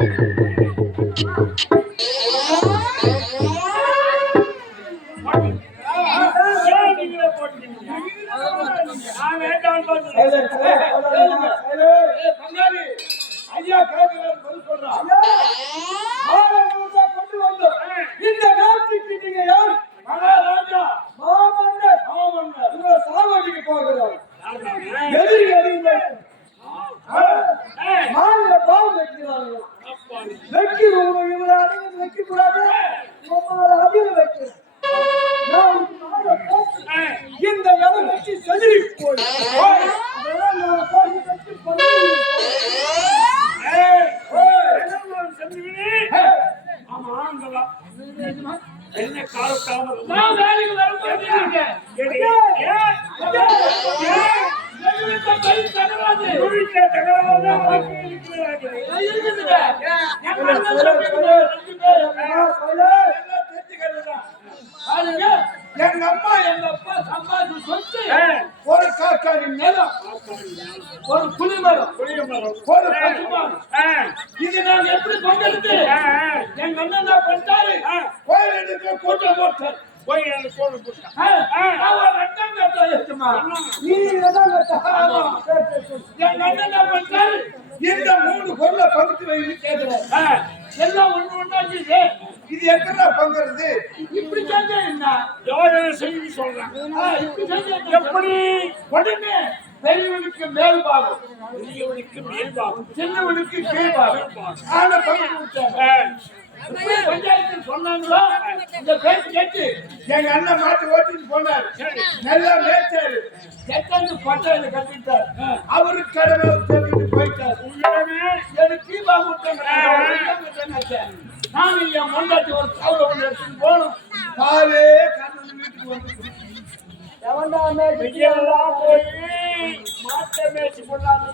ஐயா பதில் சொல்றான். கொண்டு வந்தோம். இந்த நாட்டுக்கு நீங்க யார்? மகாராஜா, மாமன்னர். இவரை சாவடிக்கு போகிறார். எதிரி அதிகமாக மாநில பாவம் வைக்கிறார்கள். வெற்றி இவரை அடைந்து வைக்க கூடாது. அதிகம் வைக்கிறேன். இந்த இடம் வச்சு செதிரி போய் என்ன காலத்தாம எங்க அம்மா எங்க அப்பா சம்பாதிச்சு சொத்து ஒரு காக்காடி நிலம், ஒரு புலிமரம், ஒரு பசுமாரம். இது நாங்க எப்படி பங்கெடுத்து எங்க அண்ணன் என்ன பண்ணிட்டாரு? கோயில் எடுத்து கூட்டம் போட்டார். இந்த 3 பொருளை பகுத்து வைன்னு கேட்கிறார். எல்லாம் ஒண்ணு ஒண்ணாச்சு. இது எத்தனை பங்குறது? இப்படி செஞ்சா என்ன யோஜனை செய்தி சொல்றேன். எப்படி உடனே பெரியவனுக்கு மேல் பாகம், பெரியவனுக்கு மேல் பாகம், சின்னவனுக்கு கீழ் பாகம். ஆனா பங்கு விட்டாங்க. பஞ்சாயத்து சொன்னாங்களோ இந்த பேச்சு கேட்டு எங்க அண்ணன் மாட்டு ஓட்டிட்டு போனார். நல்லா மேய்ச்சாரு. எத்தனை பட்டாயில கட்டிட்டார். அவருக்கு கடமை சொல்லிட்டு போயிட்டார். எனக்கு கீழ் பாகம் விட்டாங்க. நானும் என் மொண்டாட்டி ஒரு கவுரை ஒன்று எடுத்துட்டு போனோம். காலே கண்ணு வீட்டுக்கு வந்து போய் மாட்டை மேய்ச்சி கொண்டாந்து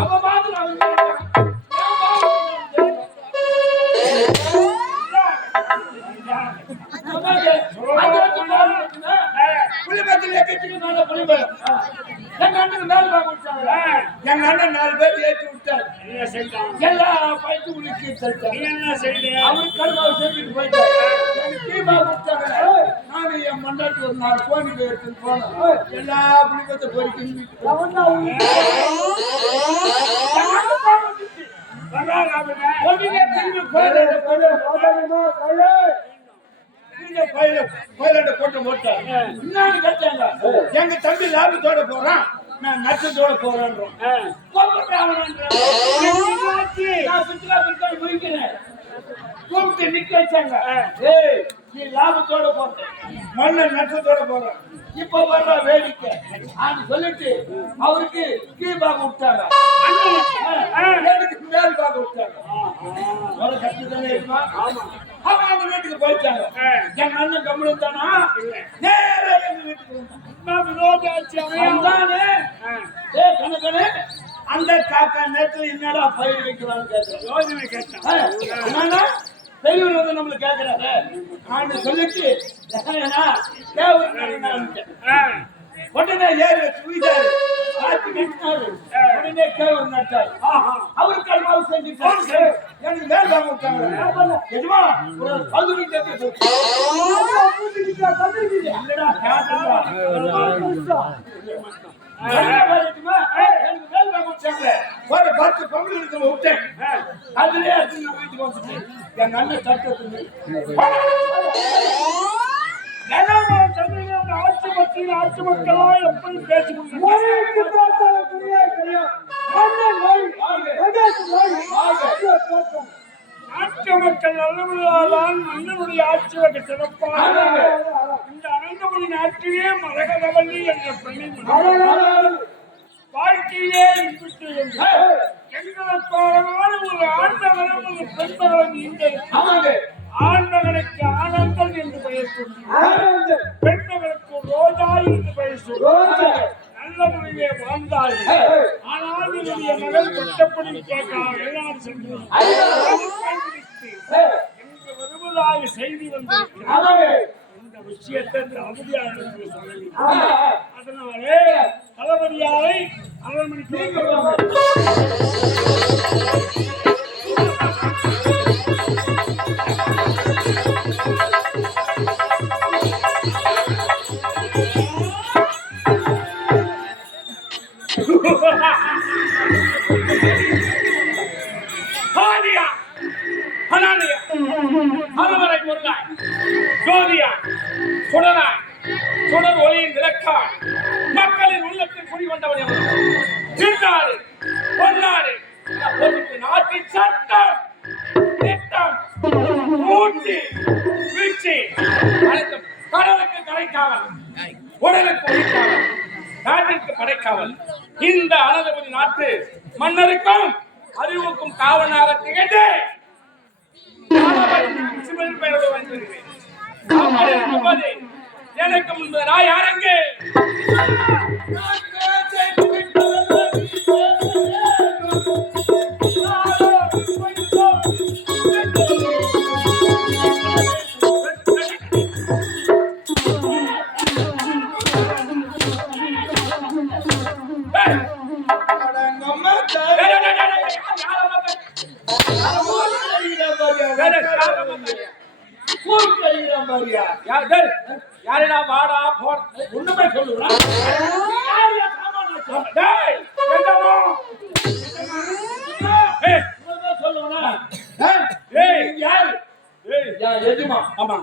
அவ மாதிரி புலிபத்தில் கட்சிக்கு புலிபலம் எங்க அண்ணன் மேல் பாங்க விட்டாங்க. எங்க அண்ணன் 4 பேர் ஏற்றி விட்டார். எல்லா பயிற்சி உனக்கு என்ன செய்ய அவருக்கு கருமாவை சேர்த்துட்டு போயிட்டார். தீபா விட்டாங்க. நானும் என் மண்டாட்டி ஒரு 4 கோணிக்கு எடுத்துட்டு போனோம். எல்லா புலிபத்தை பொறிக்கணும். எங்க தம்பி லாபத்தோட போறான், நான் நஷ்டத்தோட போறேன்றோம். கூப்பிட்டு நிக்க வச்சாங்க. நீ லாபத்தோட போற, மண்ண நஷ்டத்தோட போற, இப்ப வர்ற வேடிக்கை சொல்லிட்டு அவருக்கு கீழ்பாக விட்டாங்க. எனக்கு மேல் பாக விட்டாங்க. கஷ்டத்தானே இருக்குமா? அவங்க அவங்க வீட்டுக்கு போயிட்டாங்க. எங்க அண்ணன் கம்முன்னு தானா நேரா எங்க வீட்டுக்கு வந்தானே. அந்த காக்கா நேரத்துல என்னடா பயிர் வைக்கிறான்னு கேட்கிறேன். யோஜனை கேட்டேன். பெரியவர் வந்து நம்மளுக்கு கேட்கிறாரு. நான் சொல்லிட்டு உடனே ஏறி வீட்டாரு உடனே கேவர் நட்டாரு. அவருக்கு கல்மாவு செஞ்சுட்டாரு. எனக்கு வேலை விட்டாங்க. எதுவா ஒரு 15 ஒரு 10 பொங்கலுக்கு விட்டேன். அதுலயே வீட்டுக்கு வந்துட்டு எங்க அண்ணன் சட்டத்துக்கு ஆட்சி மக்களா எப்படி பேசிக்கொண்டு நாட்டு மக்கள் நல்லவர்களால் மன்னனுடைய ஆட்சி வகை சிறப்பாக இந்த அனந்தபுரி நாட்டிலே மரகதவல்லி என்ற பெண்ணின் வாழ்க்கையே எங்களுக்கான ஒரு ஆண்டவனம் ஒரு பெண்மகன் இந்த ஆண்மகனுக்கு ஆனந்தம் என்று பெயர் சொல்லி பெண்மகளுக்கு ரோஜா என்று பெயர் சொல்லி நல்ல முறையே வாழ்ந்தார்கள். ஆனால் என்னுடைய மகள் கொட்டப்படி கேட்காம எல்லாரும் சென்று என்று வருவதாக செய்தி வந்திருக்கிறது. இந்த விஷயத்தை அவதியாக சொல்லி அதனாலே தளபதியாரை அரண்மனைக்கு சட்டம் திட்டம் மூச்சு வீழ்ச்சி அனைத்தும் கடலுக்கு கடைக்காவல் உடலுக்கு உயிர்காவல் நாட்டிற்கு படைக்காவல் இந்த அனந்தபுரி நாட்டு மன்னருக்கும் அறிவுக்கும் காவலாக திகழ்ந்து பெயரோடு வந்திருக்கிறேன். எனக்கு முன்பு நான் யாரெங்கே யாரா வாடா போட ஒண்ணுமே சொல்லுவேன். ஆமா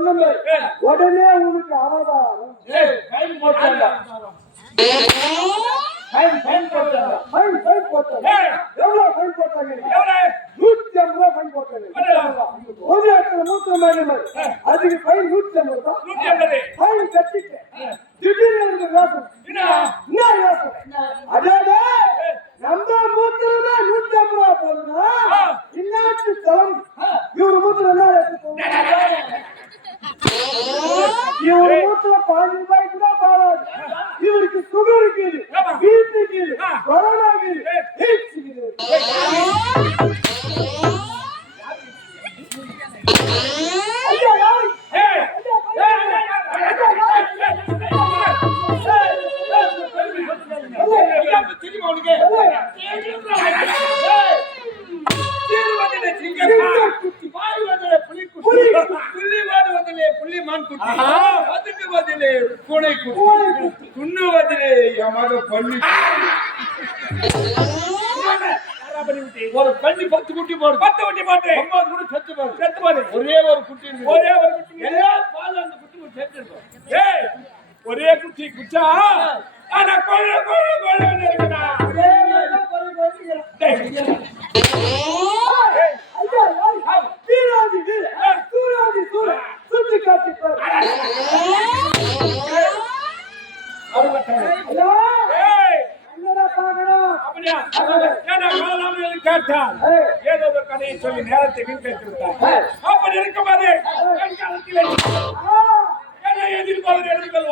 சொல்லுவேன். உடனே உனக்கு அவதாரம் அதுக்கு ஃபைன் 150 ஃபைன் கட்டிட்டேன். திடீர்னு அதாவது நம்ம மூத்திரமே 150 ரூபா போதுன்னா இன்னாச்சு தரம் இவரு மூத்திரம் என்ன இவரு மூத்திரம் 15 ரூபாய்க்கு தான் பாராது. இவருக்கு சுகர் இருக்குது, பிபி இருக்குது, கொரோனா இருக்குது, ஹீட்ஸ் இருக்குது. அதுக்கு பதிலே பூனை துண்ணுவதிலே எமது பள்ளி ஒரு கண்ணி 10 குட்டி போடு. 10 குட்டி போட்டு 9 கூட செத்து போடு. செத்து போது. ஒரே ஒரு குட்டி இருக்கு. ஒரே ஒரு குட்டி. எல்லா பால் அந்த குட்டி செத்து இருக்கும். ஏய் ஒரே குட்டி குச்சா ஆனா கொள்ள கொள்ள கொள்ள இருக்குடா. ஏதோ ஒரு கதையை சொல்லி நேரத்தை வீழ்த்திவிட்டார். அப்படி இருக்கும்போது என்னை எதிர்பார்த்து எழுதுங்கள்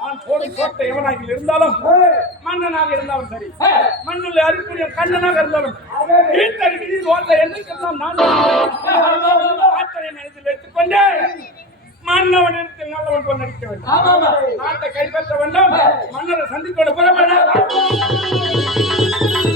நான் போடும் கோட்டை எவனாக இருந்தாலும் மன்னனாக இருந்தாலும் சரி மண்ணுள்ள அறிவுரிய கண்ணனாக இருந்தாலும் வீட்டை ஓட்ட எதுக்கெல்லாம் நான்